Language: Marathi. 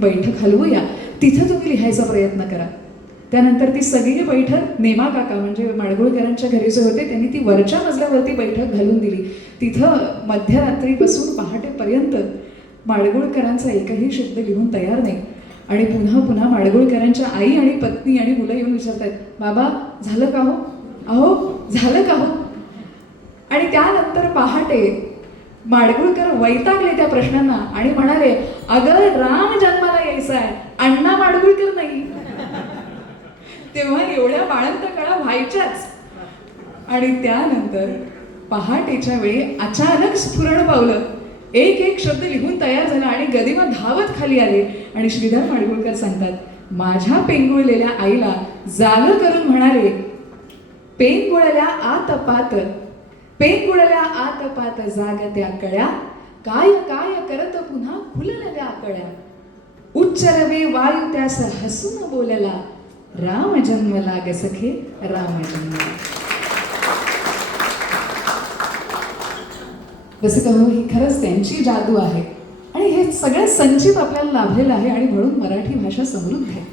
बैठक हलवूया, तिथं तुम्ही लिहायचा प्रयत्न करा. त्यानंतर ती सगळी बैठक नेमा काका म्हणजे माडगुळकरांच्या घरी जे होते त्यांनी ती वरच्या मजल्यावरती बैठक घालून दिली. तिथं मध्यरात्रीपासून पहाटेपर्यंत माडगुळकरांचा एकही शब्द लिहून तयार नाही. आणि पुन्हा पुन्हा माडगुळकरांच्या आई आणि पत्नी आणि मुलं येऊन विचारतायत, बाबा झालं का हो, अहो झालं का हो. आणि त्यानंतर पहाटे माडगुळकर वैतागले त्या प्रश्नांना आणि म्हणाले, अगं राम जन्माला यायचा आहे, अण्णा माडगुळकर नाही. तेव्हा एवढ्या बाळंत कळा व्हायच्याच. आणि त्यानंतर पहाटेच्या वेळी अचानक स्फुरण पावलं. एक एक शब्द लिहून तयार झाला आणि गदिमा धावत खाली आले आणि श्रीधर माडगुळकर सांगतात, माझ्या पेंगुळलेल्या आईला जाग करून म्हणाले, पेंगुळल्या आत पात, पेंगुळल्या आत पात जागत्या कळ्या, काय काय करत पुन्हा फुललेल्या कळ्या, उच्चरवे वायू त्यास हसून बोलला, राम जन्मला ग सखे राम जन्मला. जसं का हो, ही खरंच त्यांची जादू आहे आणि हे सगळं संचित आपल्याला लाभलेलं आहे आणि म्हणून मराठी भाषा समृद्ध आहे.